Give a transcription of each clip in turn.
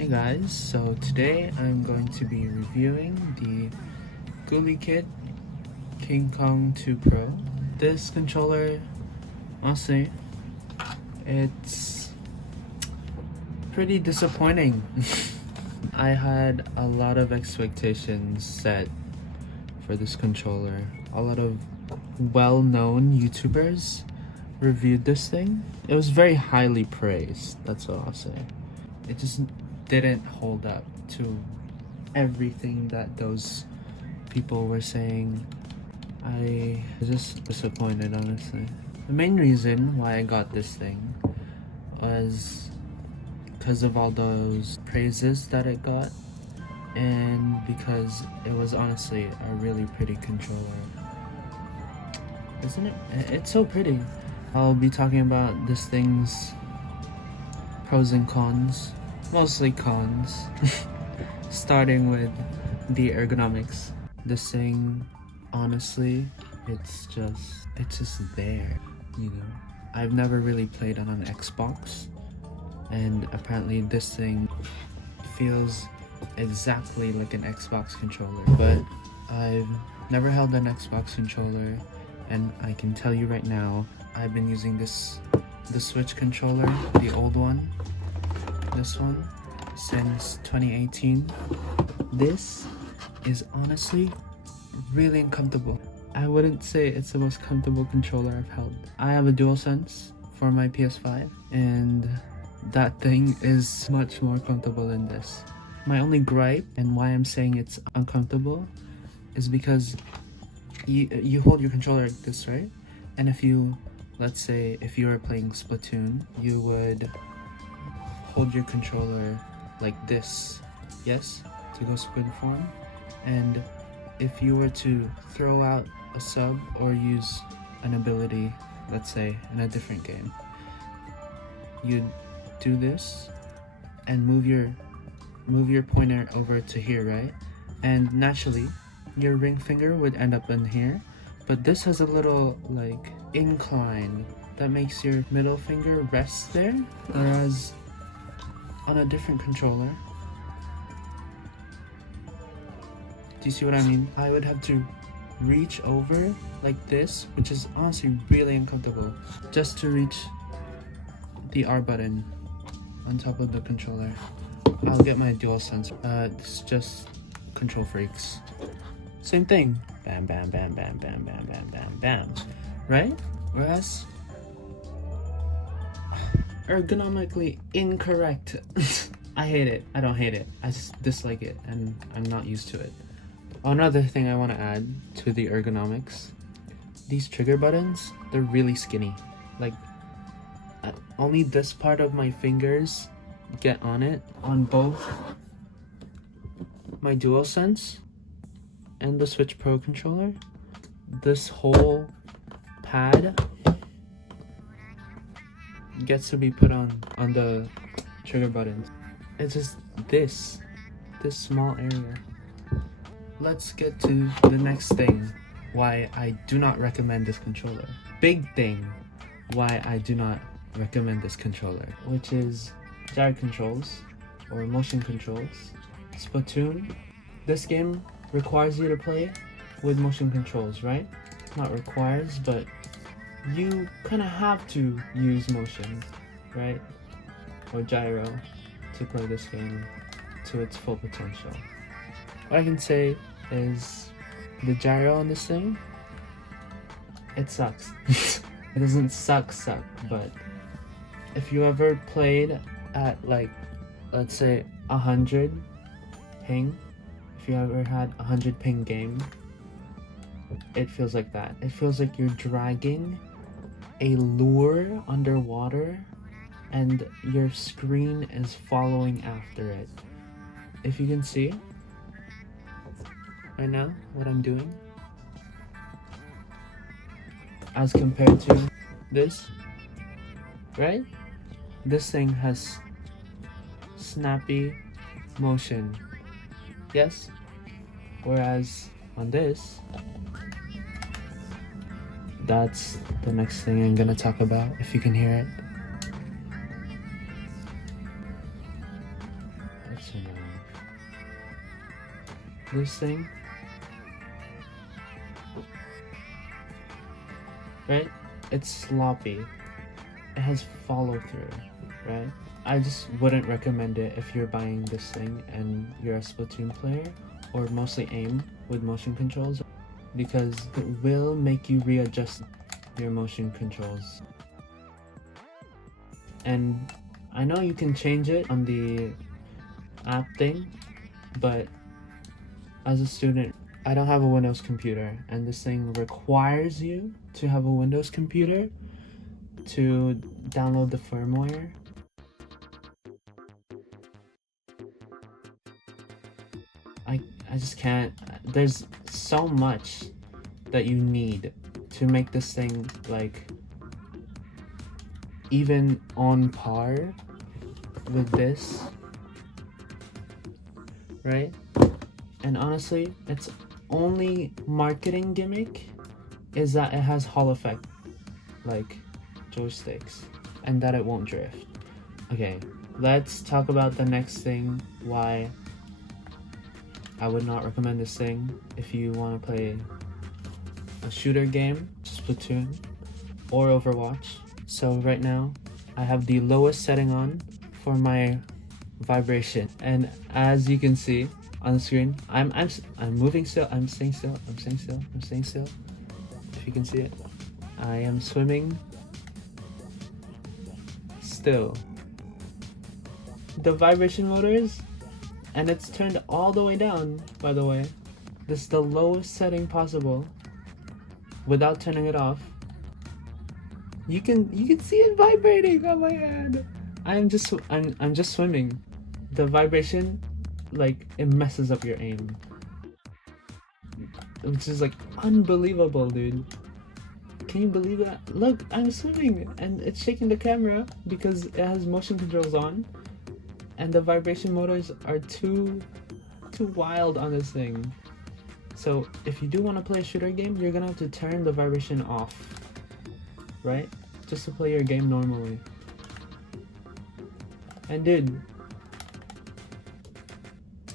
Hey guys, so today I'm going to be reviewing the Gulikit KingKong 2 Pro. This controller, honestly, it's pretty disappointing. I had a lot of expectations set for this controller. A lot of well-known YouTubers reviewed this thing. It was very highly praised, that's what I'll say. It just didn't hold up to everything that those people were saying. I was just disappointed, honestly. The main reason why I got this thing was because of all those praises that it got, and because it was honestly a really pretty controller. Isn't it? It's so pretty. I'll be talking about this thing's pros and cons. Mostly cons. Starting with the ergonomics. This thing, honestly, it's just there, you know. I've never really played on an Xbox, and apparently this thing feels exactly like an Xbox controller, but I've never held an Xbox controller, and I can tell you right now, I've been using the Switch controller, the old one, this one, since 2018. This is honestly really uncomfortable. I wouldn't say it's the most comfortable controller I've held. I have a DualSense for my PS5, and that thing is much more comfortable than this. My only gripe, and why I'm saying it's uncomfortable, is because you hold your controller like this, right? And if you, let's say, if you were playing Splatoon, you would hold your controller like this, yes, to go sprint form. And if you were to throw out a sub or use an ability, let's say in a different game, you'd do this and move your pointer over to here, right? And naturally your ring finger would end up in here, but this has a little like incline that makes your middle finger rest there, whereas on a different controller, do you see what I mean? I would have to reach over like this, which is honestly really uncomfortable, just to reach the R button on top of the controller. I'll get my DualSense. It's just control freaks. Same thing. Bam, bam, bam, bam, bam, bam, bam, bam, bam. Right? Whereas ergonomically incorrect. I hate it. I don't hate it. I just dislike it, and I'm not used to it. Another thing I want to add to the ergonomics, these trigger buttons, they're really skinny. Like, only this part of my fingers get on it. On both my DualSense and the Switch Pro controller, this whole pad gets to be put on the trigger buttons. It's just this small area. Let's get to the next thing why I do not recommend this controller. Big thing why I do not recommend this controller, which is gyro controls or motion controls. Splatoon, this game requires you to play with motion controls, right? Not requires, but you kind of have to use motion, right? Or gyro to play this game to its full potential. What I can say is the gyro on this thing, it sucks. It doesn't suck, but if you ever played at like, let's say 100 ping, if you ever had 100 ping game, it feels like that. It feels like you're dragging a lure underwater and your screen is following after it. If you can see right now what I'm doing as compared to this, right? This thing has snappy motion, yes? Whereas on this, that's the next thing I'm gonna talk about, if you can hear it. turn it off. This thing, right? It's sloppy. It has follow through, right? I just wouldn't recommend it if you're buying this thing and you're a Splatoon player or mostly aim with motion controls, because it will make you readjust your motion controls. And I know you can change it on the app thing, but as a student, I don't have a Windows computer, and this thing requires you to have a Windows computer to download the firmware. I just can't. There's so much that you need to make this thing like even on par with this, right? And honestly, its only marketing gimmick is that it has Hall effect like joysticks and that it won't drift. Okay, let's talk about the next thing, why I would not recommend this thing if you want to play a shooter game, Splatoon or Overwatch. So right now I have the lowest setting on for my vibration, and as you can see on the screen, I'm moving still, I'm staying still, I'm staying still, I'm staying still. If you can see it, I am swimming still. The vibration motors, and it's turned all the way down, by the way. This is the lowest setting possible without turning it off. You can see it vibrating on my hand. I'm just swimming. The vibration, like, it messes up your aim, which is like unbelievable, dude. Can you believe that? Look, I'm swimming and it's shaking the camera because it has motion controls on, and the vibration motors are too wild on this thing. So if you do want to play a shooter game, you're gonna have to turn the vibration off, right? Just to play your game normally. And dude,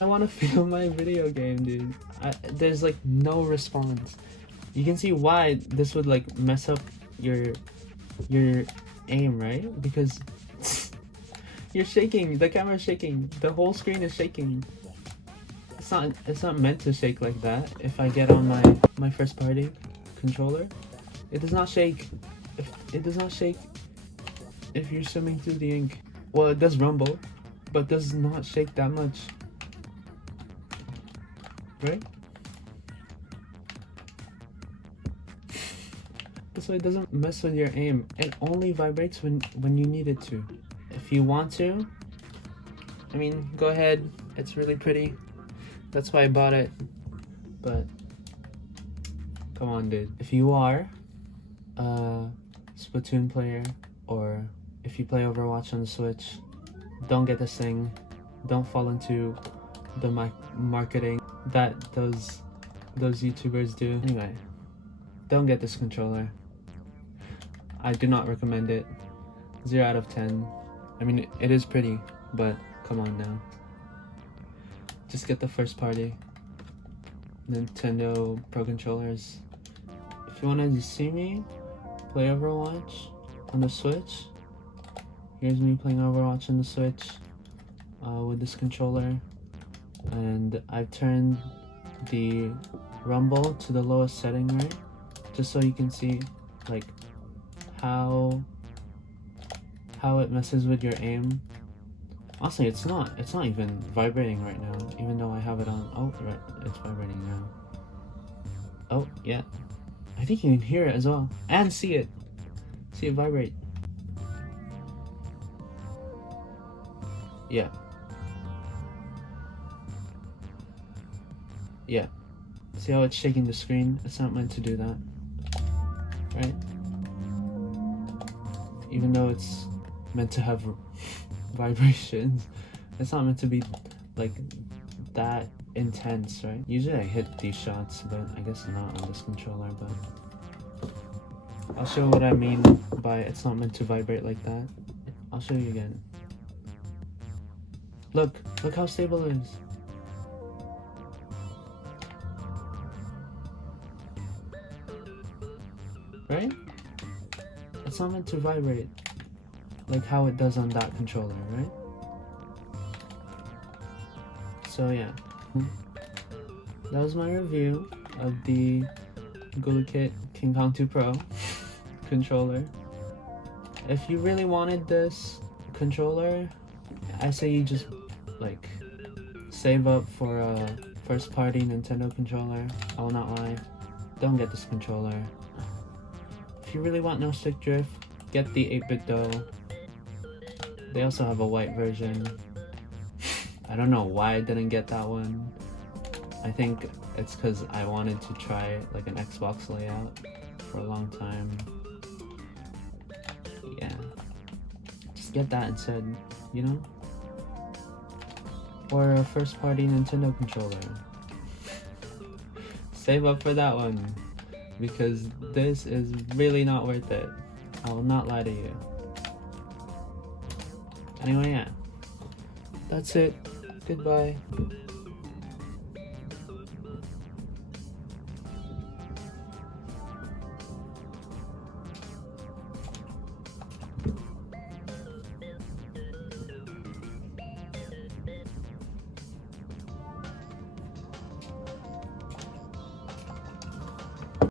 I want to feel my video game, dude. There's like no response. You can see why this would like mess up your aim, right? Because you're shaking, the camera's shaking, the whole screen is shaking. It's not meant to shake like that. If I get on my first party controller, it does not shake. It does not shake if you're swimming through the ink. Well, it does rumble, but does not shake that much, right? So it doesn't mess with your aim. It only vibrates when you need it to. If you want to, I mean, go ahead. It's really pretty. That's why I bought it. But come on, dude. If you are a Splatoon player, or if you play Overwatch on the Switch, don't get this thing. Don't fall into the marketing that those YouTubers do. Anyway, don't get this controller. I do not recommend it. 0 out of 10. I mean, it is pretty, but come on now. Just get the first party Nintendo Pro controllers. If you want to see me play Overwatch on the Switch, here's me playing Overwatch on the Switch with this controller, and I've turned the rumble to the lowest setting, right? Just so you can see like how it messes with your aim. Honestly, it's not even vibrating right now, even though I have it on. Oh, right, it's vibrating now. Oh, yeah. I think you can hear it as well. And see it. See it vibrate. Yeah. Yeah. See how it's shaking the screen? It's not meant to do that. Right? Even though it's meant to have vibrations, it's not meant to be like that intense, right? Usually I hit these shots, but I guess not on this controller. But I'll show what I mean by it's not meant to vibrate like that. I'll show you again. Look how stable it is. Right? It's not meant to vibrate like how it does on that controller, right? So yeah, that was my review of the Gulikit KingKong 2 Pro controller. If you really wanted this controller, I say you just like save up for a first party Nintendo controller. I will not lie, don't get this controller. If you really want no stick drift, get the 8-bit dough. They also have a white version. I don't know why I didn't get that one. I think it's because I wanted to try like an Xbox layout for a long time. Yeah, just get that instead, you know? Or a first party Nintendo controller. Save up for that one, because this is really not worth it. I will not lie to you. Anyway, yeah, that's it. Goodbye.